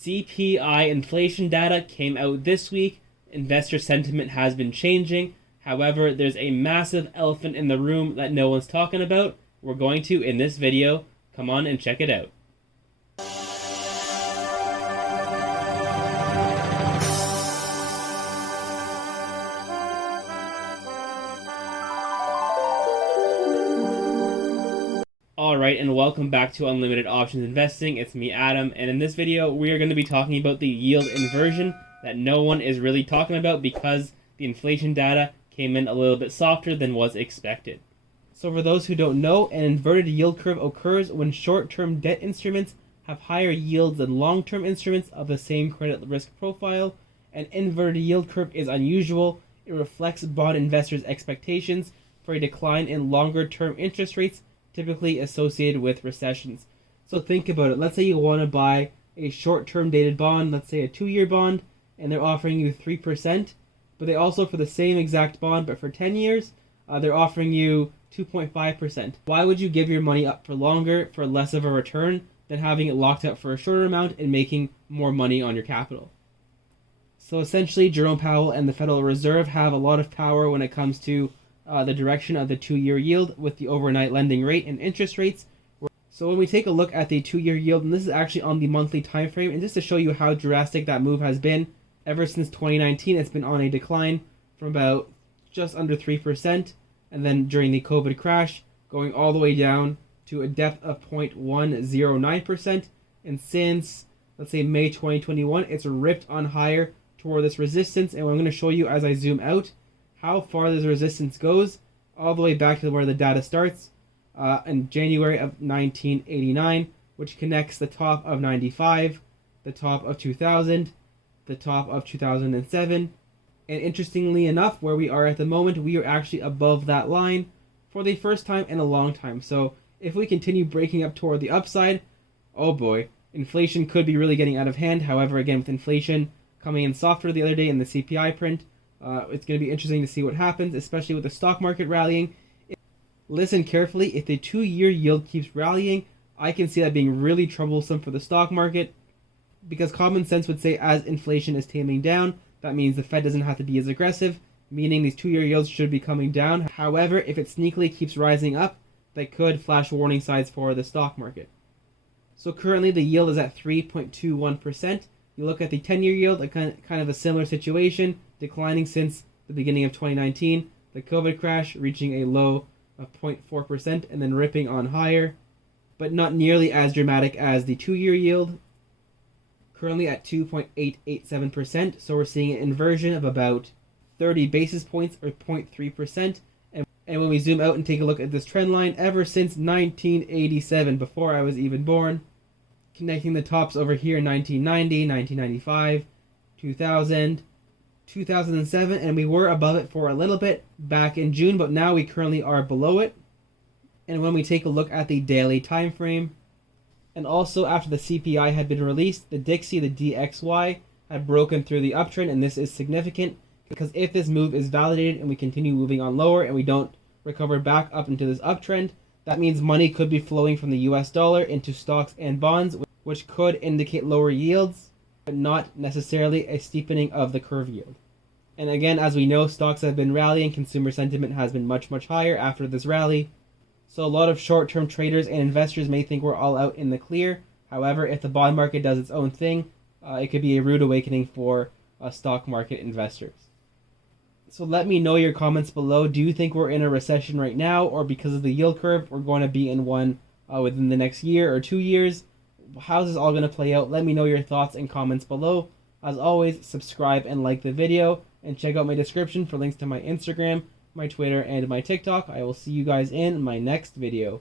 CPI inflation data came out this week. Investor sentiment has been changing. However, there's a massive elephant in the room that no one's talking about. We're going to in this video. Come on and check it out. Alright, and welcome back to Unlimited Options Investing. It's me, Adam, and in this video we are going to be talking about the yield inversion that no one is really talking about because the inflation data came in a little bit softer than was expected. So for those who don't know, an inverted yield curve occurs when short-term debt instruments have higher yields than long-term instruments of the same credit risk profile. An inverted yield curve is unusual. It reflects bond investors' expectations for a decline in longer-term interest rates typically associated with recessions. So think about it. Let's say you want to buy a short-term dated bond, let's say a 2-year bond, and they're offering you 3%, but they also, for the same exact bond, but for 10 years, they're offering you 2.5%. Why would you give your money up for longer for less of a return than having it locked up for a shorter amount and making more money on your capital? So essentially, Jerome Powell and the Federal Reserve have a lot of power when it comes to the direction of the 2-year yield with the overnight lending rate and interest rates. So when we take a look at the 2-year yield, and this is actually on the monthly time frame, and just to show you how drastic that move has been, ever since 2019, it's been on a decline from about just under 3%, and then during the COVID crash, going all the way down to a depth of 0.109%, and since, let's say, May 2021, it's ripped on higher toward this resistance, and what I'm going to show you as I zoom out how far this resistance goes, all the way back to where the data starts in January of 1989, which connects the top of 95, the top of 2000, the top of 2007, and interestingly enough, where we are at the moment, we are actually above that line for the first time in a long time. So if we continue breaking up toward the upside, oh boy, inflation could be really getting out of hand. However, again, with inflation coming in softer the other day in the CPI print, it's going to be interesting to see what happens, especially with the stock market rallying. Listen carefully, if the 2-year yield keeps rallying, I can see that being really troublesome for the stock market, because common sense would say as inflation is taming down, that means the Fed doesn't have to be as aggressive, meaning these 2-year yields should be coming down. However, if it sneakily keeps rising up, that could flash warning signs for the stock market. So currently the yield is at 3.21%. You look at the 10-year yield, a kind of a similar situation, declining since the beginning of 2019, the COVID crash reaching a low of 0.4% and then ripping on higher, but not nearly as dramatic as the 2-year yield, currently at 2.887%. So we're seeing an inversion of about 30 basis points or 0.3%. And when we zoom out and take a look at this trend line, ever since 1987, before I was even born, connecting the tops over here in 1990, 1995, 2000, 2007, and we were above it for a little bit back in June, but now we currently are below it. And when we take a look at the daily time frame, and also after the CPI had been released, the vixy, the DXY, had broken through the uptrend, and this is significant because if this move is validated and we continue moving on lower and we don't recover back up into this uptrend, that means money could be flowing from the US dollar into stocks and bonds, which could indicate lower yields, but not necessarily a steepening of the curve yield. And again, as we know, stocks have been rallying, consumer sentiment has been much, much higher after this rally. So a lot of short-term traders and investors may think we're all out in the clear. However, if the bond market does its own thing, it could be a rude awakening for stock market investors. So let me know your comments below. Do you think we're in a recession right now, or because of the yield curve, we're going to be in one within the next year or 2 years? How's this all going to play out? Let me know your thoughts and comments below. As always, subscribe and like the video, and check out my description for links to my Instagram, my Twitter, and my TikTok. I will see you guys in my next video.